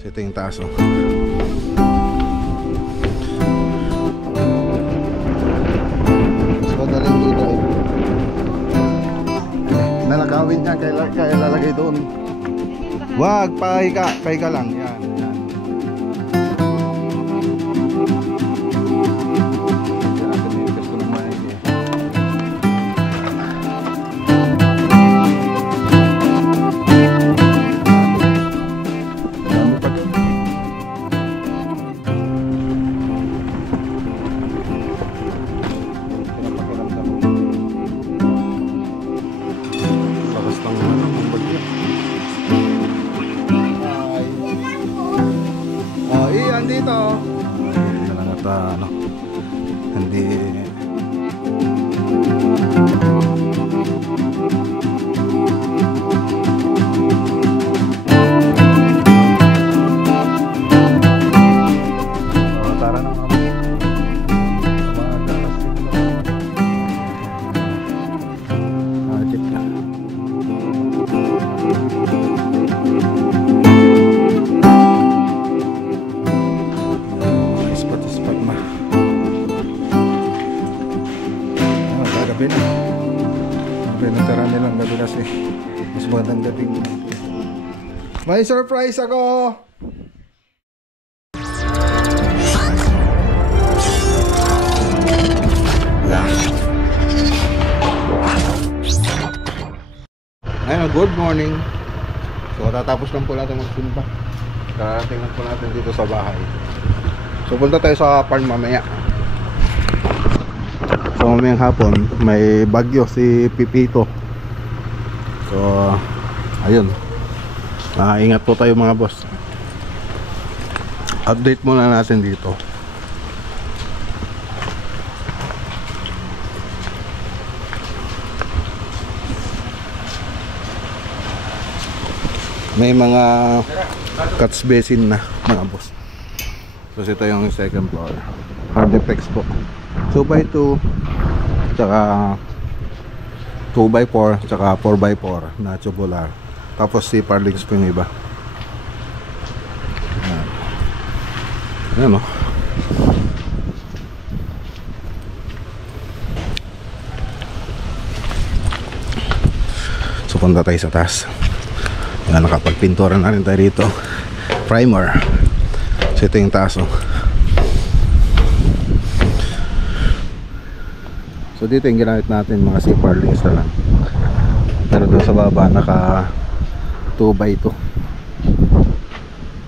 So ito yung taas, oh. So daling dito eh. Nalakawin niya kaya lalagay doon. Wag, pahiga lang. Yan. Dito talaga ta, ano, hindi tara na mga check na. Pinagtara nilang gabi kasi mas magandang gabi. May surprise ako! Ayun, good morning. So tatapos lang po natin magpunta. Karating lang po natin dito sa bahay. So punta tayo sa farm mamaya. So mamayang hapon may bagyo si Pipito. So ayun, ingat po tayo mga boss. Update muna natin dito. May mga cuts basin na mga boss. So ito yung second floor, Hardeflex po 2x2, tsaka 2x4, tsaka 4x4 na tubular. Tapos si Parlings po yung iba. Ayan o. So punta tayo sa taas. Nakapagpintura na rin tayo dito. Primer. So ito yung taas o. So dito yung ginamit natin mga C-Parlings na lang. Pero doon sa baba naka 2x2.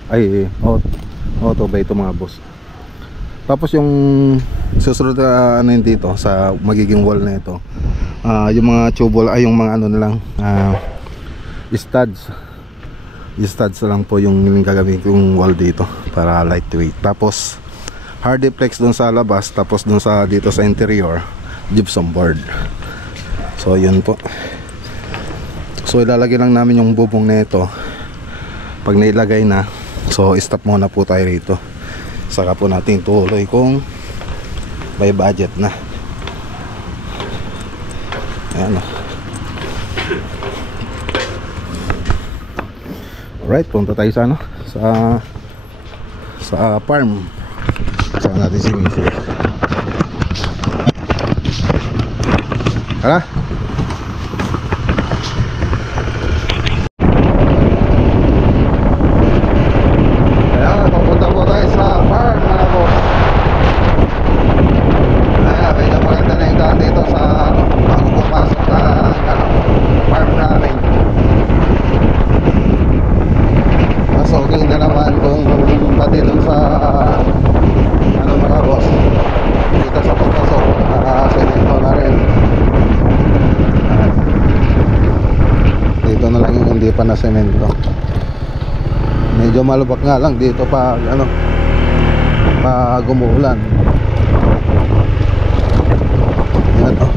Ay, 2x2 mga boss. Tapos yung susunod na ano yun dito sa magiging wall na ito, yung mga tubol ay yung mga ano na lang, studs na lang po yung gagamitin yung wall dito para lightweight. Tapos Hardeflex doon sa labas, tapos doon sa dito sa interior gypsum board. So yun po. So ilalagay lang namin yung bubong na ito. Pag nailagay na, so stop muna po tayo rito. Saka po natin tuloy kung may budget na. Ayan o. Alright, punta tayo sa ano, sa farm. Saka natin si Missy. Tara. Ayan, pupunta po tayo sa farm mga boss. Ayan, medyo maganda na yung daan dito sa bago pupasok sa farm namin. Mas okay na naman kung pati dun sa ano mga boss, dito sa pagpasok semento na rin. Dito na lang yung hindi pa na semento. Medyo malubak nga lang dito pag ano, pag umuulan. Yan o.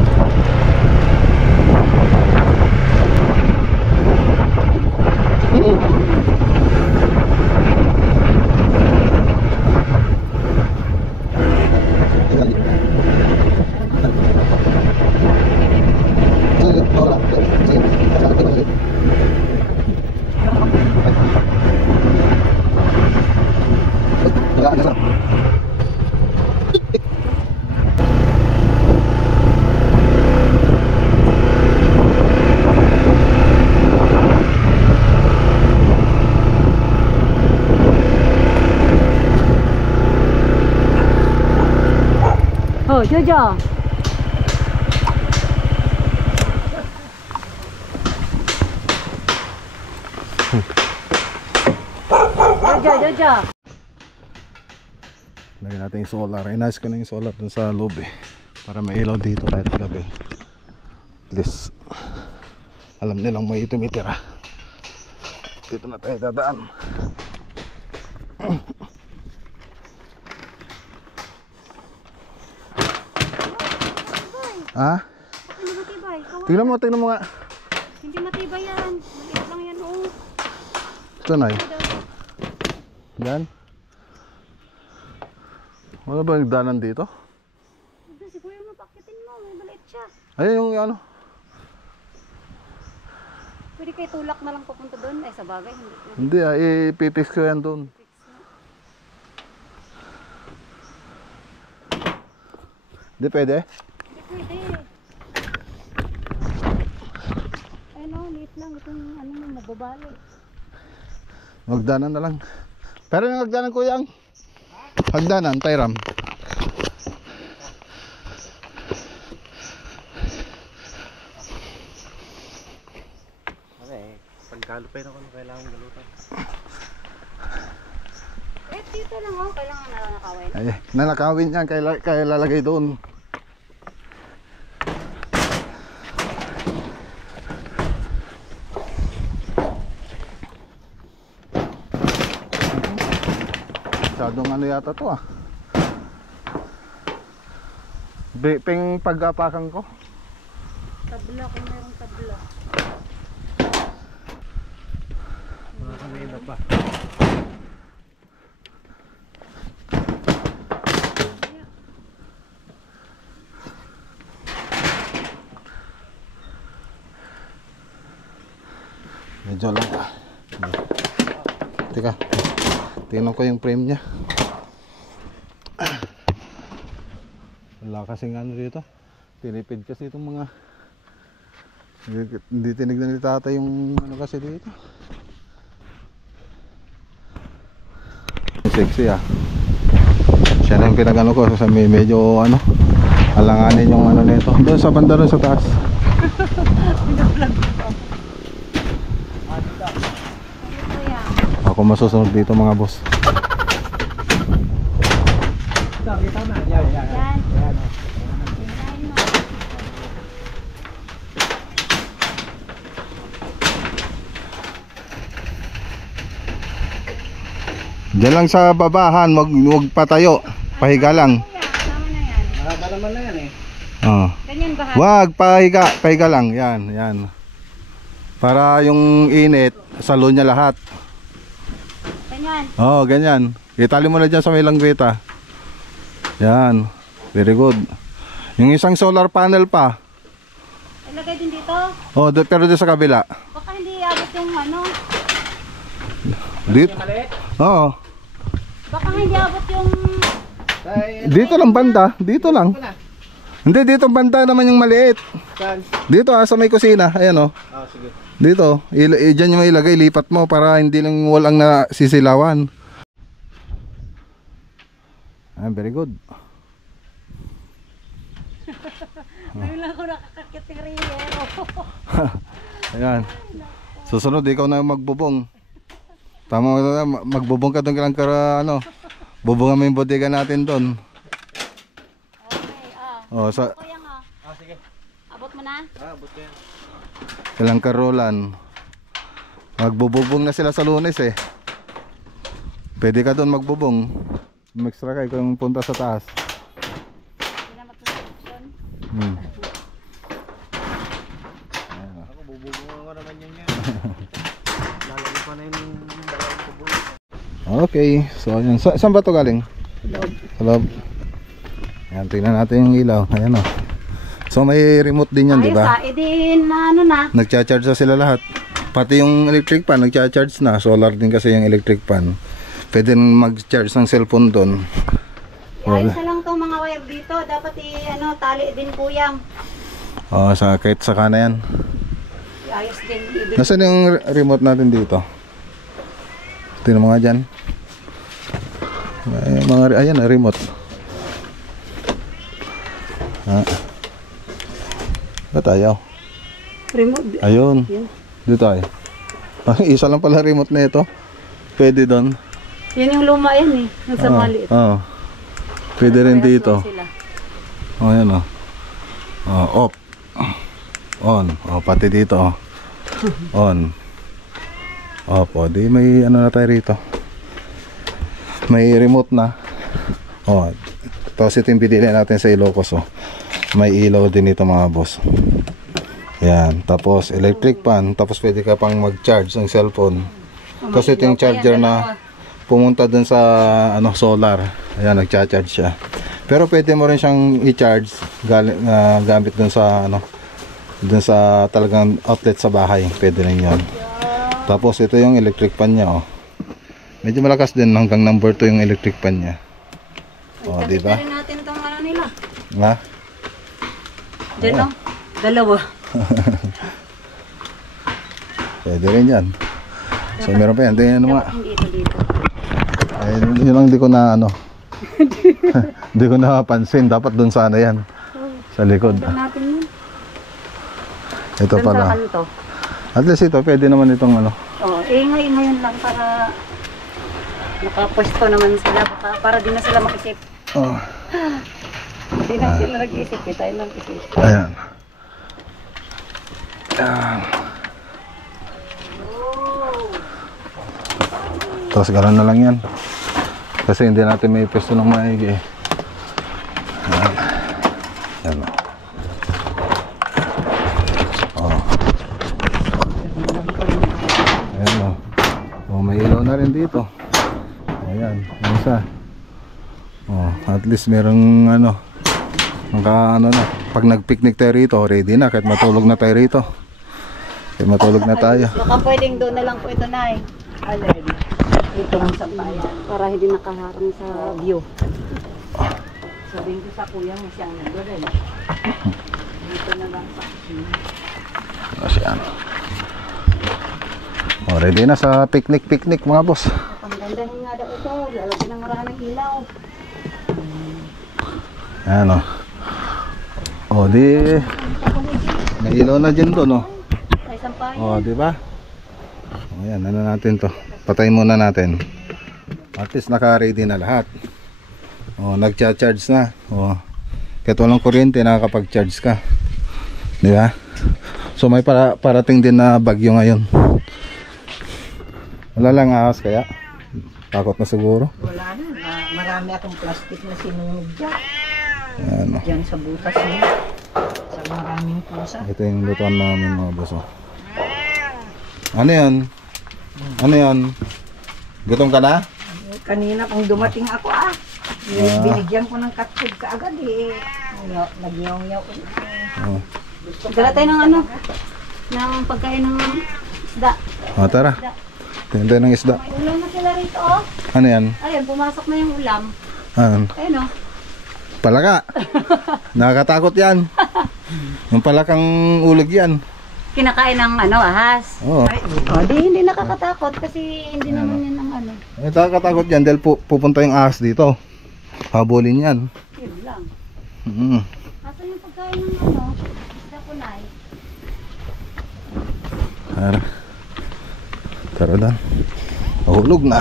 Jojo. Jojo. Lagyan natin yung solar. Inayos ko na yung solar dun sa loob eh, para may ilaw dito kahit gabi. Please, alam nilang may tumitira. Dito na tayo dadaan. Ha? Hindi matibay. Tingnan mo nga. Hindi matibay yan. Maliit lang yan, oo. Ito na eh. Yan. Ano ba yung danan dito? Siguro yung mapakitin mo, may maliit siya. Ayun yung ano. Pwede kayo tulak na lang papunta doon. Ay, sa bagay, hindi. Hindi ah, ipipix ko yan doon. Hindi pwede? Hindi pwede. Ayun o, liit lang. Itong ano mo, mababali. Magdanan na lang. Pero yung hagdanan ko yung hagdanan, Tyram. Pagkalupay na kung kailangan galutan. Eh, dito lang o. Kailangan na nakawin. Ay, nanakawin yan, kaya lalagay doon. Masyadong ano yata to ah. Ping pag-apakan ko. Tabla, kung mayroong tabla. Mga kanina pa. Medyo lang ah. Teka, tingnan ko yung frame nya. Wala kasing ano dito. Tinipid kasi itong mga hindi tinignan ni tata yung ano kasi dito. Sexy ah. Siya na yung pinagano ko sa medyo ano, alanganin yung ano nito. Doon sa banda doon sa taas. Ako masusunod dito mga boss. Kita na. Yan. Yan. Diyan lang sa babahan, wag patayo. Pahiga lang. Tama na yan. Mahaba naman na yan eh. Oh. Ganyan ba? Wag pahiga lang. Yan. Para yung init salo niya lahat. Ganyan. Oh, ganyan. Itali mo na diyan sa may langgweta. Yan. Very good. Yung isang solar panel pa. Ilagay din dito. Oh, pero doon sa kabila. Baka hindi abot yung ano. Dito. Oo. Baka hindi abot yung... Dito lang banda. Dito lang. Hindi, dito banda naman yung maliit. Saan? Dito sa may kusina. Ayan oh. Ah, sige. Dito. Diyan yung ilagay. Lipat mo para hindi lang walang nasisilawan. Ah, very good. Ngayon lang ako nakakakit ng riyero. Ayan. Susunod, ikaw na magbubong. Tama na, magbubong ka doon ka ano. Bubungan mo yung bodega natin doon. Okay, Oh, sa Kuyang Ah, sige. abot mo na? Ah, abot ko yan. Ilang karolan. Magbububong na sila sa Lunes eh. Pwede ka doon magbubong. Extra kayo kung punta sa taas. Hindi na matutunan. Ako, bububungan ko naman yan yan. Lalagay pa na yung dalawang bubungan. Okay, so ayan. Saan ba ito galing? Sa loob. Ayan, tingnan natin yung ilaw. Ayan o. So may remote din yan, di ba? Ayos din na ano na. Nagcha-charge na sila lahat. Pati yung electric pan, nagcha-charge na. Solar din kasi yung electric pan. Pwede mag-charge ng cellphone doon. Ayos na lang itong mga wire dito. Dapat ano, tali din kuyang. Oh, kahit saka na yan. Ayos din. Nasaan yung remote natin dito? Tingnan mo nga dyan. May mga, ayan, remote. Ba tayo? Remote. Ayun. Yan. Dito tayo. Isa lang pala remote na ito. Pwede doon. Yan yung luma yan eh. Yung sa maliit. Oo. Pwede rin Parehas dito. lang sila. Oh, yan oh. Off. On. Oh, pati dito oh. On. Off. Oh, di may ano na tayo rito. May remote na. Oh. Tapos ito yung pinili natin sa Ilocos oh. May ilaw din ito mga boss. Yan. Tapos electric fan. Tapos pwede ka pang mag-charge ng cellphone. Tapos ito yung charger na pumunta dun sa ano solar. Ayan, nagcha-charge siya. Pero pwede mo rin siyang i-charge gamit dun sa ano, dun sa talagang outlet sa bahay. Pwede rin 'yon. Tapos ito yung electric fan niya oh. Medyo malakas din, hanggang number 2 yung electric fan niya. Oh, di ba? Rin natin tong ano nila. Ha? Diyan oh. Dalawa. Pwede rin 'yan. So meron pa yan. Tingnan mo nga. Hindi ito dito. Ay, yun lang di ko na ano. Hindi ko napansin. Dapat dun sana yan. Sa likod. Ito natin yun. Ito Doon sa pala. kanto. At least ito, pwede naman itong ano. Oh, ngayon lang para nakapwesto naman sila. Para di na sila makisip. Oh. Di na sila nag-isip. Tayo lang isip. Ayan. Ayan. Tapos gano'n na lang yan. Kasi hindi natin may pwesto ng maigi eh. Ayan. Ayan o. Oh. Ayan o. Oh, may ilaw na rin dito. Ayan. Yung isa. Oh, at least merong ano. Ano na. Pag nag-picnic tayo rito, ready na. Kahit matulog na tayo rito. Kahit matulog na tayo. Baka pwedeng doon na lang po ito na eh. Alin. Ito ang sampayan. Para hindi nakaharang sa view. Sabihin ko sa kuya mo siyang nandun. Dito na lang pa. Kasi ano. Oh, ready na sa picnic mga boss. Ang ganda nga daw ito. Lalagyan ng maraming ilaw. Ayan o. Oh, di may ilaw na dyan doon oh. Ay, sampayan. Oh, di ba? Oh, ayan, ano natin to. Patayin muna natin. At least naka-ready na lahat. Oh, nagcha-charge na. Oh. Kahit walang kuryente, nakakapag-charge ka. Di ba? So may parating din na bagyo ngayon. Wala lang ahas kaya. Takot na siguro. Wala na. Marami akong plastic na sinunog dyan. Ayan, oh. Diyan sa butas niya. Sa maraming pusa. Ito yung lutuan namin mga boss. Oh. Ano yan? Ano yan? Gutom ka na? Kanina kung dumating ako binigyan ko ng cat food kaagad eh. Nagyaw-nyaw ko. Oh. Dala tayo ng ano? Ng pagkain ng isda. Oh, tara. Tinday ng isda. May ulam na sila rito oh. Ano yan? Ayun, pumasok na yung ulam. Ano? Ayun oh. Palaka. Nakakatakot yan. Yung palakang ulig yan. Kinakain ng ano, ahas. Oo. Oh, hindi nakakatakot kasi hindi naman yan ang ano. Nakakatakot yan dahil pupunta yung ahas dito. Habulin yan. Yun lang. Mm. Asan yung pagkain ng ano? Isda kunay. Tara. Tara dan. Nahulog na.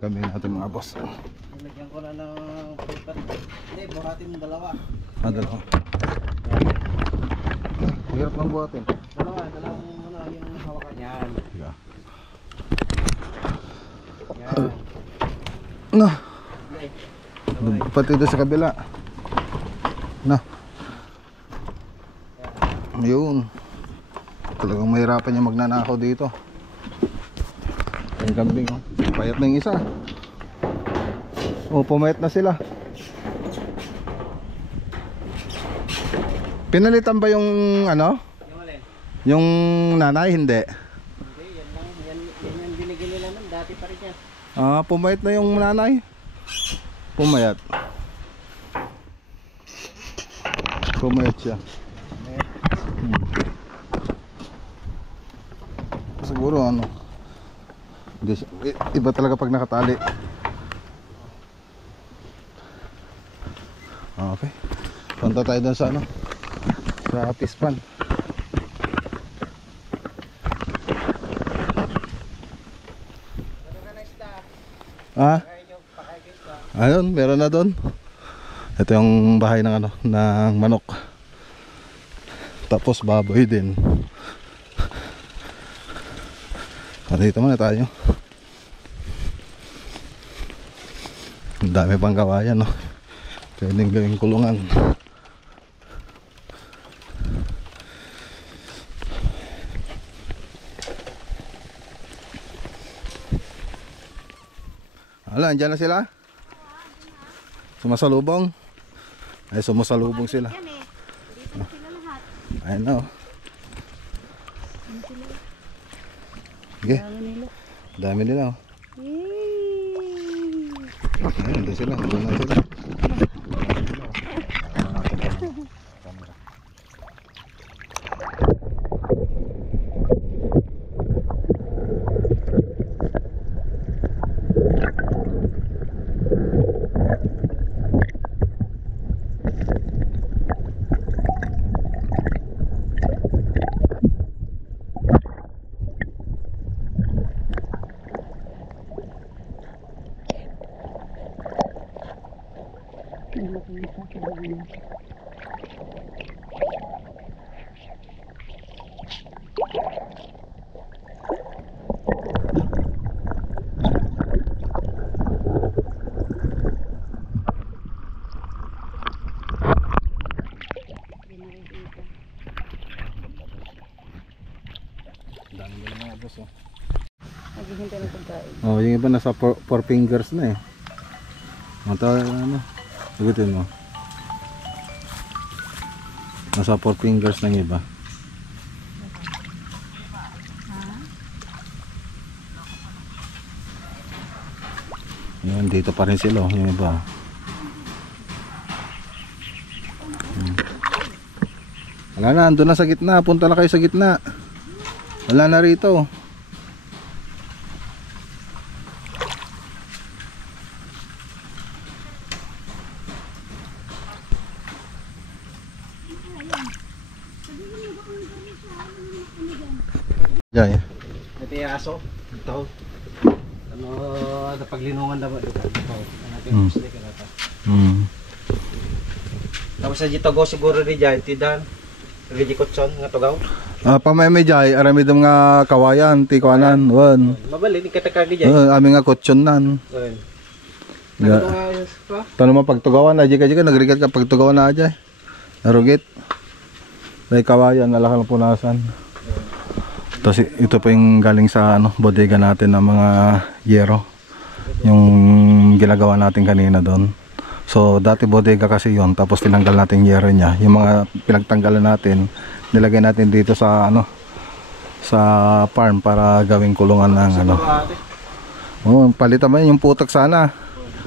Kami natin mga boss. Nilagyan ko na ng paper. Hindi, buhatin mo dalawa. Dalawa. Hirap lang buhatin. Dalawang ano, yung hawakan. Yan. Yeah. Yan. No. Pati doon sa kabila. No. Yun. Talagang mahirapan yung magnanakaw dito. Yung kambing oh. Payat na yung isa. Oh, pumayat na sila. Pinalitan ba yung ano? Yung alin? Yung nanay? Hindi. Hindi, yan lang. Yan yung binigyan nila nun. Dati pa rin yan. Ah, pumayat na yung nanay. Pumayat. Pumayat siya. Siguro ano. Hindi siya, iba talaga pag nakatali. Punta tayo dun sa ano, sa Pispan. Ah? Ayun, meron na doon. Ito yung bahay ng ano, ng manok. Tapos baboy din. Dito muna tayo. Ang dami pang kawayan, no? Pwedeng gawing kulungan. Hala, andyan na sila? Sumasalubong? Ay, sumasalubong sila. Ayun na, oh. Sige. Dami nila, oh. Ayun, doon sila. Doon na sila. Dami nila mga boss, oh. Naghihintay ng pagkain. Oh, yung iba nasa four fingers na eh. Ano? Sagutin mo. Nasa 4 fingers ng iba. Yan, dito pa rin sila, oh, yung iba. Wala na, andun na sa gitna. Punta na kayo sa gitna. Wala na rito. Jay. Ito yung aso. Ito. Ano, napaglinungan naman dito. Ito. Natin gusto ka na ito. Tapos sa dito go siguro rin dyan. Tidan. Rigi kutson nga tugaw. Pamay Jay, arami dam nga kawayan, tikuanan, wan. Mabali, ni katakagi dyan. Ami nga kutsyon nan. Ano nga yun pa? Tanong mo pagtugawan, aja ka nagrigat ka pagtugawan na aja. Narugit. Dahil kawayan, alakal punasan. Tapos ito pa yung galing sa ano, bodega natin ng mga yero. Yung ginagawa natin kanina doon. So dati bodega kasi yon, tapos tinanggal natin yero niya. Yung mga pinagtanggalan natin, nilagay natin dito sa ano, sa farm para gawing kulungan ng ano. Oh, palitan mo yung putak sana.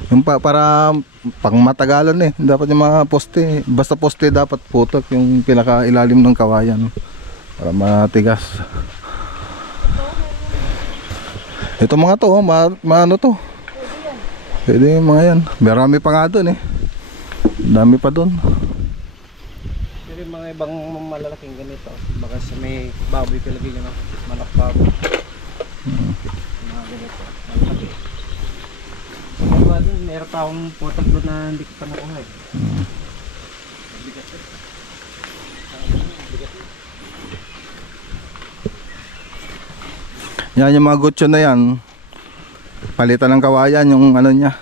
Yung para pang matagalan eh. Dapat yung mga poste, basta poste dapat putak yung pinakailalim ng kawayan para matigas. Ito mga to, ano to? Pwede yung mga yan. Marami pa nga doon eh. Dami pa doon. Pero yung mga ibang malalaking ganito. Baka sa may baboy kalagay nyo, manok baboy. Mga ganito. Malaki. Diba doon, meron pa akong putak doon na hindi ko pa nakuha eh. Bigat eh. Yan yung mga gutyo na yan. Palitan ng kawayan yung ano niya.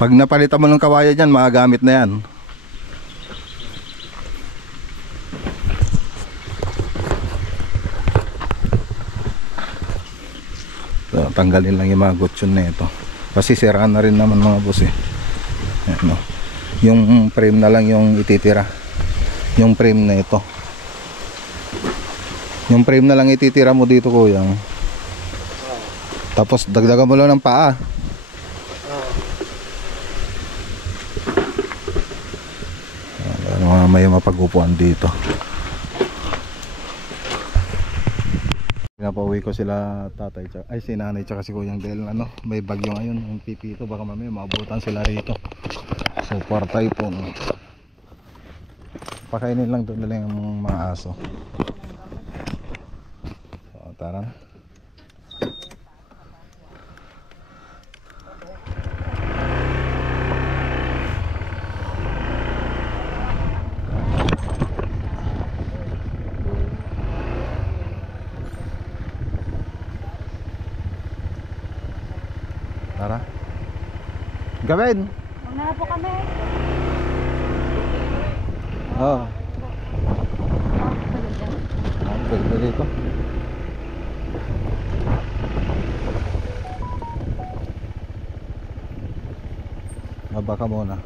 Pag napalitan mo ng kawayan yan, magagamit na yan. So, tanggalin lang yung mga gutyo na ito. Kasi siraan na rin naman mga boss eh. Ayan, no? Yung frame na lang yung ititira. Yung frame na ito. Yung frame na lang ititira mo dito, kuya. Tapos dagdagan mo lang ng paa. May mapag-upuan dito. Pinapauwi ko sila tatay ay si nanay tsaka si kuyang dahil ano, may bagyo ngayon, yung pipito, baka mamaya maabutan sila rito. So for typhoon, pakainin lang doon nila yung mga aso. So tara na. Tara. Gawin. Una na po kami. Oh. Pwede dito. Baba ka muna.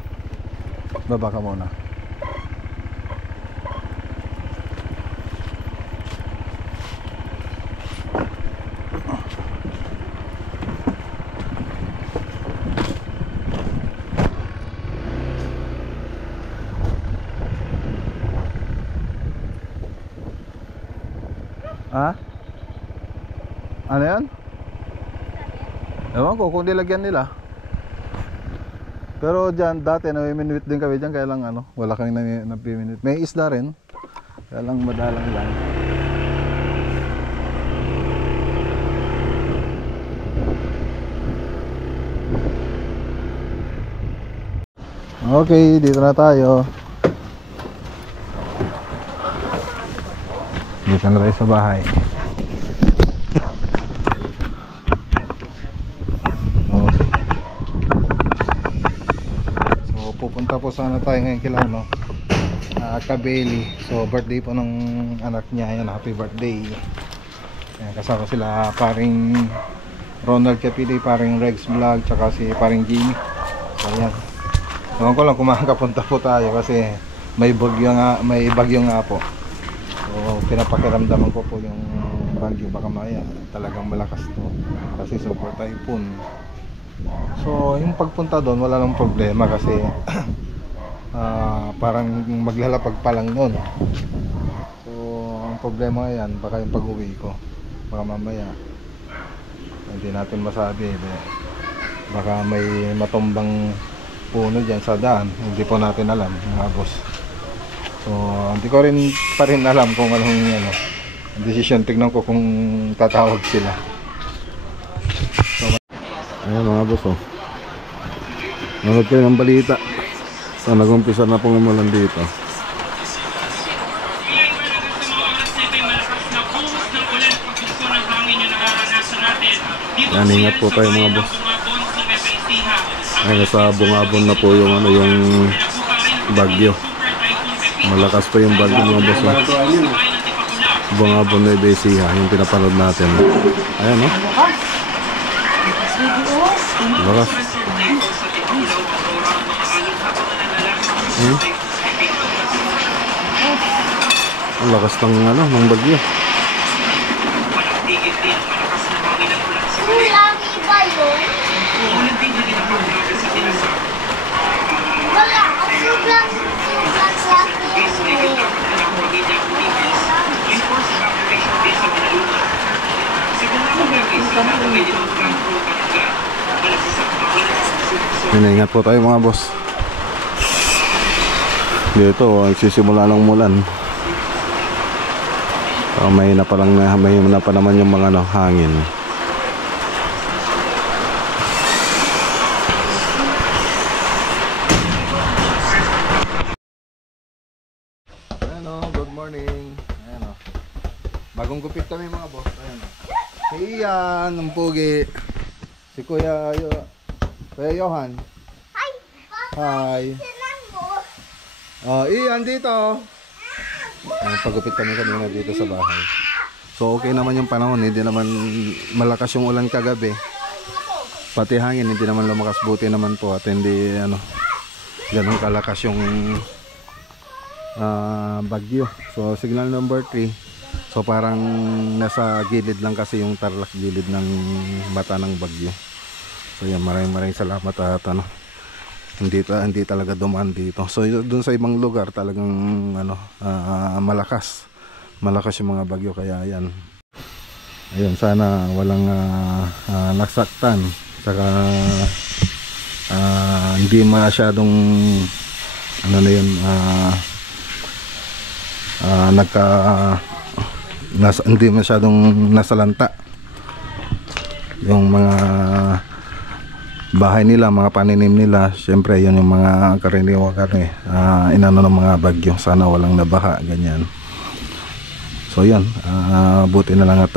Baba ka muna. Ha? Ano yan? Ewan ko kung nilagyan nila. Pero dyan dati nami-minute din kami dyan, kaya lang ano, wala kang nami-minute. May isda rin, kaya lang madalang lang. Okay, dito na tayo. Dito na tayo sa bahay. So pupunta po sana tayo ngayon kila ano, Kabeli. So birthday po ng anak niya. Ayan, happy birthday. Ayan, kasama sila paring Ronald Capili, paring Rex Vlog, tsaka si paring Jimmy. So ayan, ewan ko lang kung makakapunta po tayo kasi may bagyo nga po. So pinapakiramdaman ko po yung bagyo, baka maya talagang malakas to kasi super typhoon. So yung pagpunta doon wala nang problema kasi parang maglalapag pa lang nun. So ang problema yan baka yung pag-uwi ko, baka mamaya hindi natin masabi, baka may matumbang puno dyan sa daan, hindi po natin alam mga boss. So hindi ko rin pa rin alam kung anong decision. Tignan ko kung tatawag sila. So, ayan mga boss, oh. Nanood kayo ng balita. So nag-umpisa na pong umulan dito. Yan, ingat po tayo mga boss. Ay, nasa bungabon na po yung yung bagyo. Malakas pa yung bagyo mga boss. Bungabon na Besiha, yung pinapanood natin. Ayan, no? Lakas. Ang lakas ng bagyo. Wala, sobrang Ingat po tayo mga boss. Dito nagsisimula ng umulan. May na pa naman yung mga hangin. Good morning. Ayan, oh. Bagong gupit kami mga boss. Ayan, oh. Si Ian, ang pugi. Si Kuya Johan. Hi! Hi. Oh, Ian dito. Ayan, pagupit kami kanina dito sa bahay. So okay naman yung panahon, hindi naman malakas yung ulan kagabi. Pati hangin hindi naman lumakas, buti naman po at hindi ganun kalakas yung bagyo. So signal number 3. So parang nasa gilid lang kasi yung Tarlac, gilid ng mata ng bagyo. So yan, maraming salamat at hindi talaga dumaan dito. So doon sa ibang lugar talagang malakas yung mga bagyo, kaya yan. Ayun, sana walang nasaktan, saka hindi masyadong ano na yun, hindi masyadong nasalanta yung mga bahay nila, mga paninim nila. Syempre yun yung mga karaniwang inano ng mga bagyo, sana walang nabaha, ganyan. So yan, buti na lang at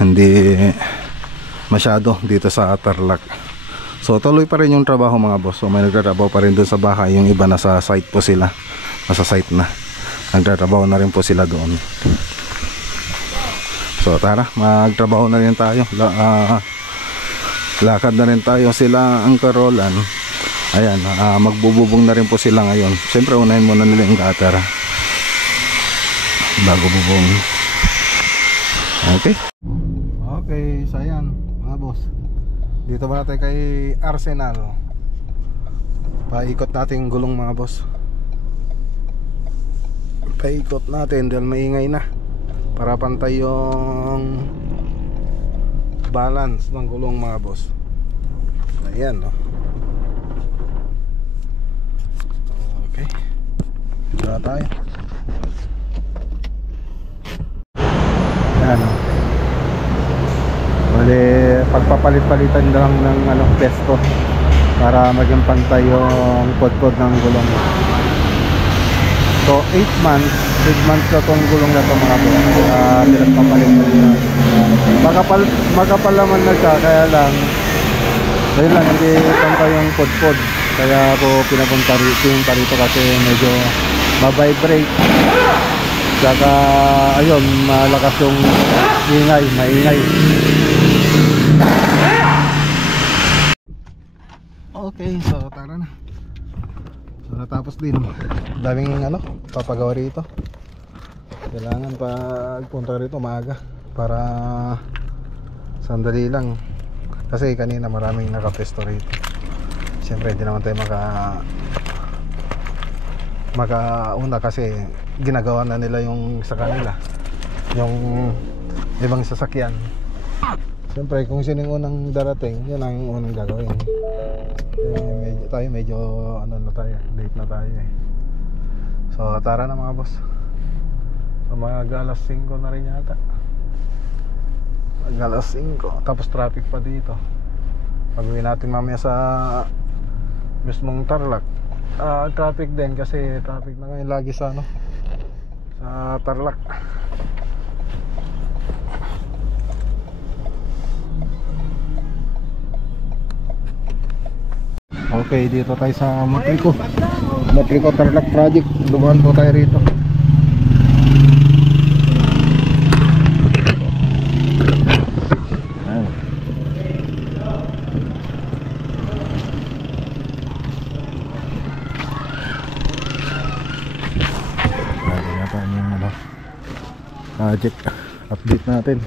hindi masyado dito sa Tarlac. So tuloy pa rin yung trabaho mga boss. So may nagtatrabaho pa rin doon sa bahay, yung iba nasa site po sila, nasa site na, nagtatrabaho na rin po sila doon. So tara, magtrabaho na rin tayo. Lakad na rin tayo. Sila ang Karolan, ayan, magbububong na rin po sila ngayon. Siyempre unahin muna nila yung cutter bago bubong. Okay. Okay, so ayan mga boss, dito ba natin kay Arsenal, paikot natin gulong mga boss. Paikot natin dahil maingay na, para pantay yung balance ng gulong mga boss. Ayan, no? Okay, dito na tayo. Ayan, no? Bale, pagpapalit-palitan lang ng pesto para maging pantay yung pod-pod ng gulong. So 8 months na tong gulong na to mga boss. Pinagpapalit-palitan. Magkapalaman na siya, kaya lang dahil lang hindi pantay yung pod-pod, kaya po pinapunta rito kasi medyo ma-vibrate. Saka ayun, malakas yung maingay. Okay, so tara na. So natapos din. Daming papagawa rito. Kailangan pagpunta rito maaga para sandali lang. Kasi kanina maraming nakapesto rito. Siyempre hindi naman tayo makauna kasi ginagawa na nila yung sa kanila, yung ibang sasakyan. Siyempre kung sino yung unang darating, yun ang unang gagawin. Medyo late na tayo eh. So tara na mga boss. So mga alas 5 na rin yata, alas 5, tapos traffic pa dito. Pag-uwi natin mamaya sa mismong Tarlac, traffic din kasi traffic na ngayon lagi sa sa Tarlac. Okay, dito tayo sa Matrico Tarlac project. Dumaan po tayo rito. Project update natin.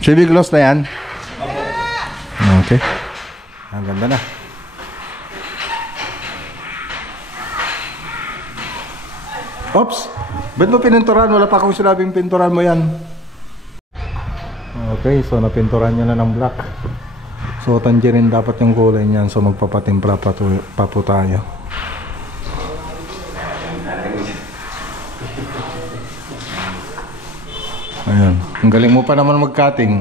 Civic loss na yan. Okay, ang ganda na. Oops, ba't mo pininturan? Wala pa akong sinabing pinturan mo yan. Okay, so napinturan nyo na ng black. So tangerine dapat yung kulay niyan. So magpapatimpla pa po tayo. Ayan, ang galing mo pa naman mag-cutting.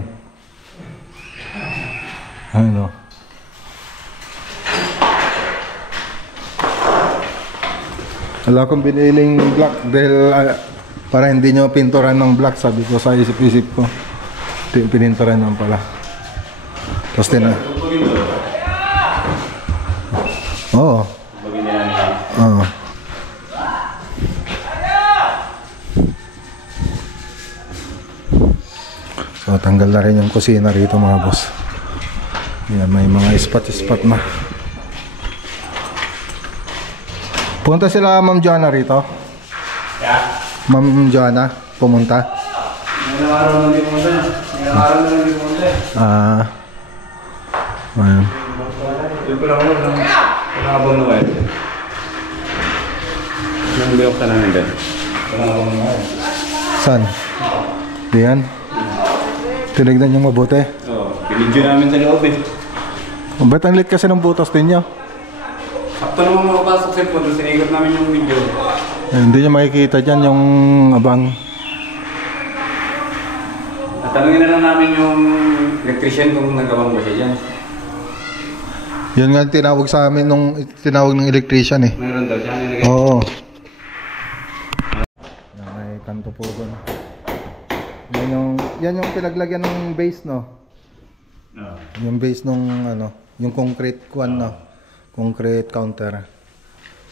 Ano? Wala akong biniling black dahil para hindi nyo pinturan ng black. Sabi ko sa isip-isip ko, pininturan nyo pala. Tapos oo. Oo. So tanggal na rin yung kusina rito mga boss. Yan, may mga spot na. Punta sila Ma'am Joanna rito? Yeah. Ma'am Joanna, pumunta? Ngayong araw na hindi pumunta. Ayun. Yung pala ko ng nakabang na wire. Nang biyok ka namin doon. Saan? Diyan? Tinignan niyo mabuti. Oo, binidyo namin sa loob eh. Ba't ang lit kasi ng butas ninyo? Sakto naman makapasok sa po, doon sinigot namin yung video. Hindi niyo makikita dyan yung abang. Tatanungin na lang namin yung electrician kung nagawang ba siya dyan. Yun nga tinawag sa amin nung tinawag ng electrician eh. Meron daw siya, nilagay. Oo. May kanto po doon. Yan yung pinaglagyan ng base, no? Oo. Yung base nung ano, yung concrete kuan, no? Concrete counter.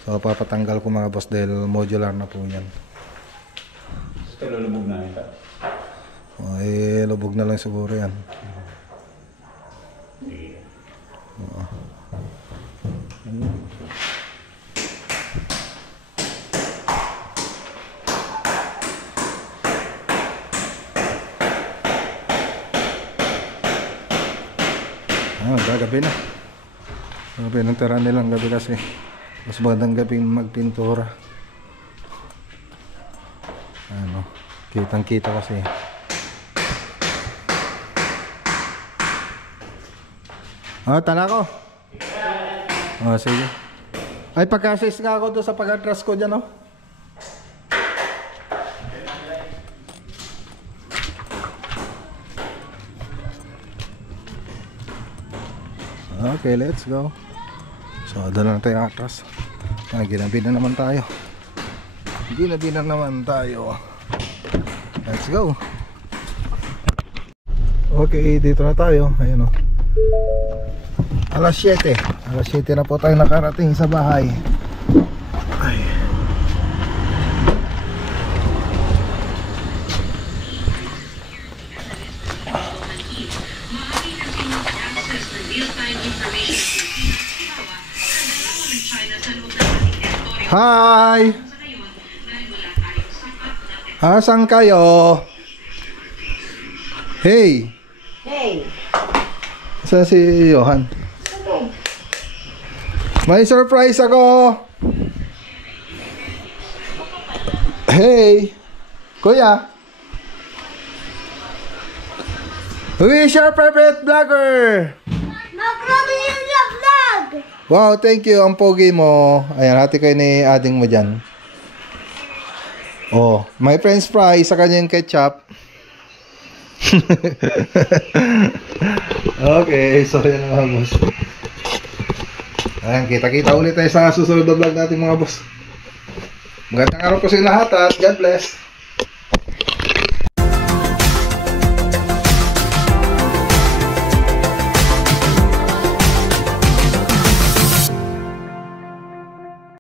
So papatanggal ko mga boss dahil modular na po yan. Gusto lulubog namin pa. Lubog na lang siguro yan. Gagabi na. Gabi ng tira nilang gabi kasi mas magandang gabi magpintura. Ano, kitang kita kasi. Tala ko. Sige. Ay, pagka-assist nga ako doon sa pag-atras ko dyan, oh. Okay, let's go. So, doon na tayo atras. Ginabi na naman tayo. Ginabi na naman tayo. Let's go. Okay, dito na tayo. Ayun, oh. Alas 7. Alas 7 na po tayo nakarating sa bahay. Ay. Hi! Saan kayo? Hey! Hey! Saan si Johan? May surprise ako! Hey! Kuya! Who is your favorite vlogger? Mag-Robilia Vlog! Wow, thank you. Ang pogi mo. Ayan, hati kayo ni ading mo dyan. Oh, may french fries sa kanyang ketchup. Okay, so yan mga boss. Ayan, kita-kita ulit tayo sa susunod na vlog natin mga boss. Magandang araw po sa lahat at God bless.